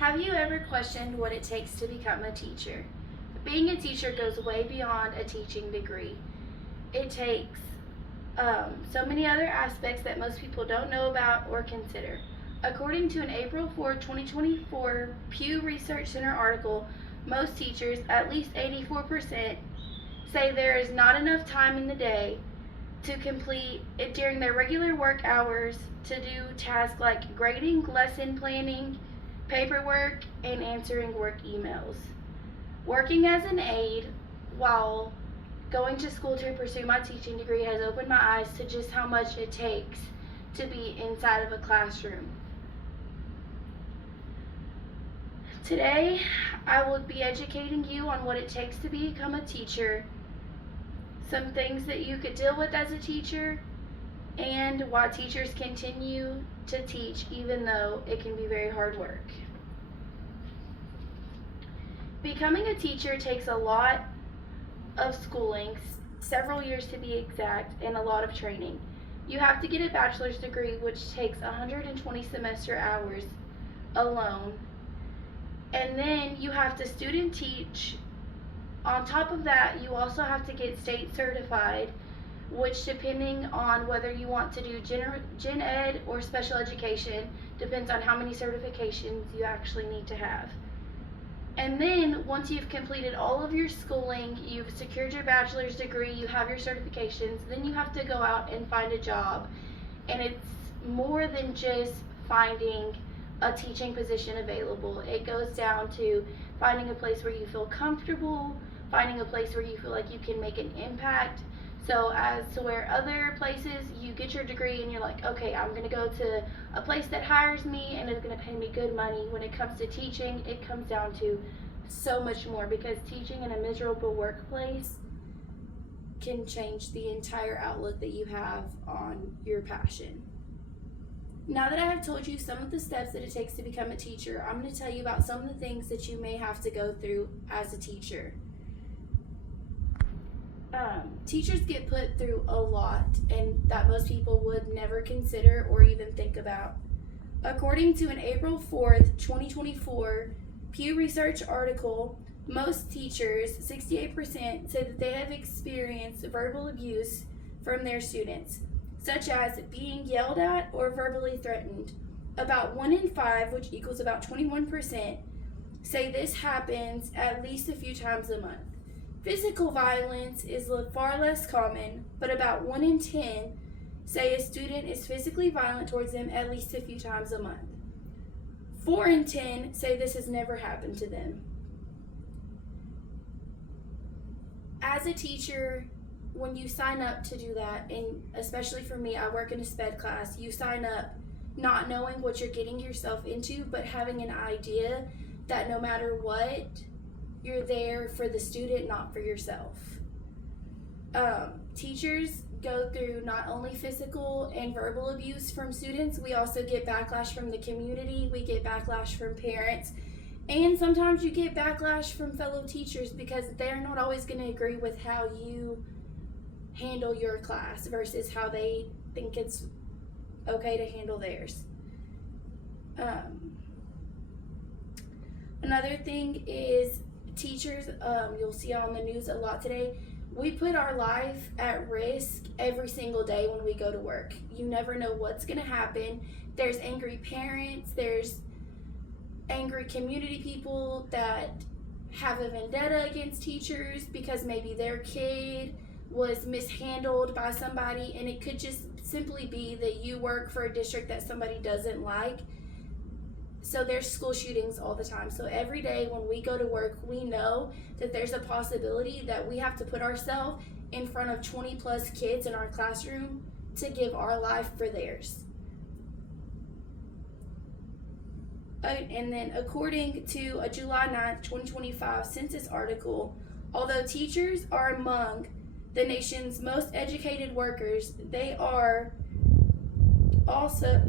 Have you ever questioned what it takes to become a teacher? Being a teacher goes way beyond a teaching degree. It takes so many other aspects that most people don't know about or consider. According to an April 4, 2024 Pew Research Center article, most teachers, at least 84%, say there is not enough time in the day to complete it during their regular work hours to do tasks like grading, lesson planning, paperwork, and answering work emails. Working as an aide while going to school to pursue my teaching degree has opened my eyes to just how much it takes to be inside of a classroom. Today, I will be educating you on what it takes to become a teacher, some things that you could deal with as a teacher, and why teachers continue to teach even though it can be very hard work. Becoming a teacher takes a lot of schooling, several years to be exact, and a lot of training. You have to get a bachelor's degree, which takes 120 semester hours alone. And then you have to student teach. On top of that, you also have to get state certified, which depending on whether you want to do gen ed or special education, depends on how many certifications you actually need to have. And then once you've completed all of your schooling, you've secured your bachelor's degree, you have your certifications, then you have to go out and find a job. And it's more than just finding a teaching position available. It goes down to finding a place where you feel comfortable, finding a place where you feel like you can make an impact. So as to where other places you get your degree and you're like, okay, I'm going to go to a place that hires me and is going to pay me good money. When it comes to teaching, it comes down to so much more, because teaching in a miserable workplace can change the entire outlook that you have on your passion. Now that I have told you some of the steps that it takes to become a teacher, I'm going to tell you about some of the things that you may have to go through as a teacher. Teachers get put through a lot, and that most people would never consider or even think about. According to an April 4th, 2024 Pew Research article, most teachers, 68%, say that they have experienced verbal abuse from their students, such as being yelled at or verbally threatened. About 1 in 5, which equals about 21%, say this happens at least a few times a month. Physical violence is far less common, but about 1 in 10 say a student is physically violent towards them at least a few times a month. 4 in 10 say this has never happened to them. As a teacher, when you sign up to do that, and especially for me, I work in a SPED class, you sign up not knowing what you're getting yourself into, but having an idea that no matter what, you're there for the student, not for yourself. Teachers go through not only physical and verbal abuse from students, we also get backlash from the community, we get backlash from parents, and sometimes you get backlash from fellow teachers because they're not always going to agree with how you handle your class versus how they think it's okay to handle theirs. Another thing is teachers, you'll see on the news a lot today, we put our life at risk every single day when we go to work. You never know what's going to happen. There's angry parents, there's angry community people that have a vendetta against teachers because maybe their kid was mishandled by somebody, and it could just simply be that you work for a district that somebody doesn't like. So there's school shootings all the time. So every day when we go to work, we know that there's a possibility that we have to put ourselves in front of 20 plus kids in our classroom to give our life for theirs. And then according to a July 9th, 2025 census article, although teachers are among the nation's most educated workers, they also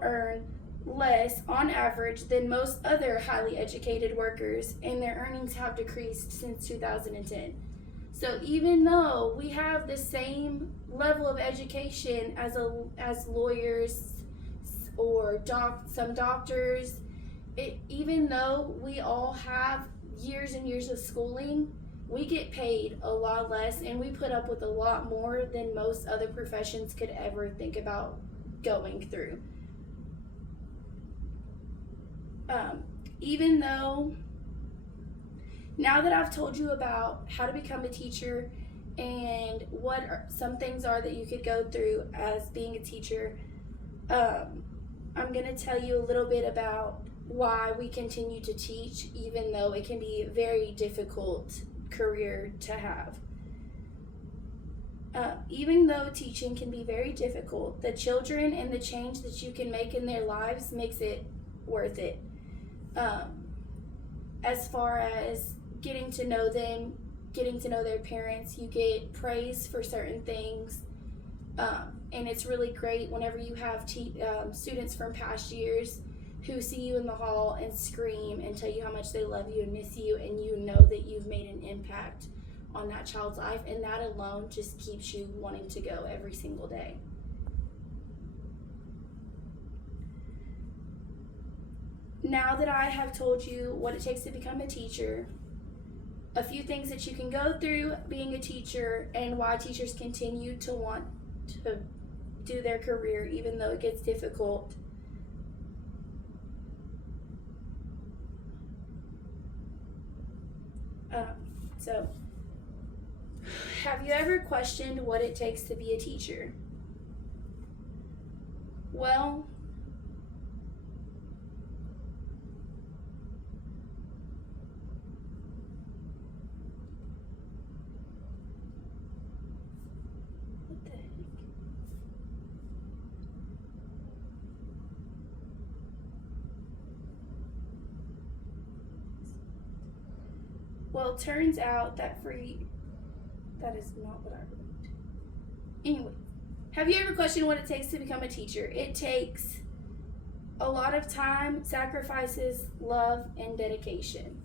earn less on average than most other highly educated workers, and their earnings have decreased since 2010. So even though we have the same level of education as lawyers or some doctors even though we all have years and years of schooling, we get paid a lot less and we put up with a lot more than most other professions could ever think about going through. Even though, now that I've told you about how to become a teacher and what some things are that you could go through as being a teacher, I'm going to tell you a little bit about why we continue to teach, even though it can be a very difficult career to have. Even though teaching can be very difficult, the children and the change that you can make in their lives makes it worth it. As far as getting to know them, getting to know their parents, you get praise for certain things. And it's really great whenever you have students from past years who see you in the hall and scream and tell you how much they love you and miss you, and you know that you've made an impact on that child's life, and that alone just keeps you wanting to go every single day. Now that I have told you what it takes to become a teacher, a few things that you can go through being a teacher, and why teachers continue to want to do their career even though it gets difficult. So, have you ever questioned what it takes to be a teacher? Well, what the heck? Well, it turns out that that is not what I wrote. Anyway, have you ever questioned what it takes to become a teacher? It takes a lot of time, sacrifices, love, and dedication.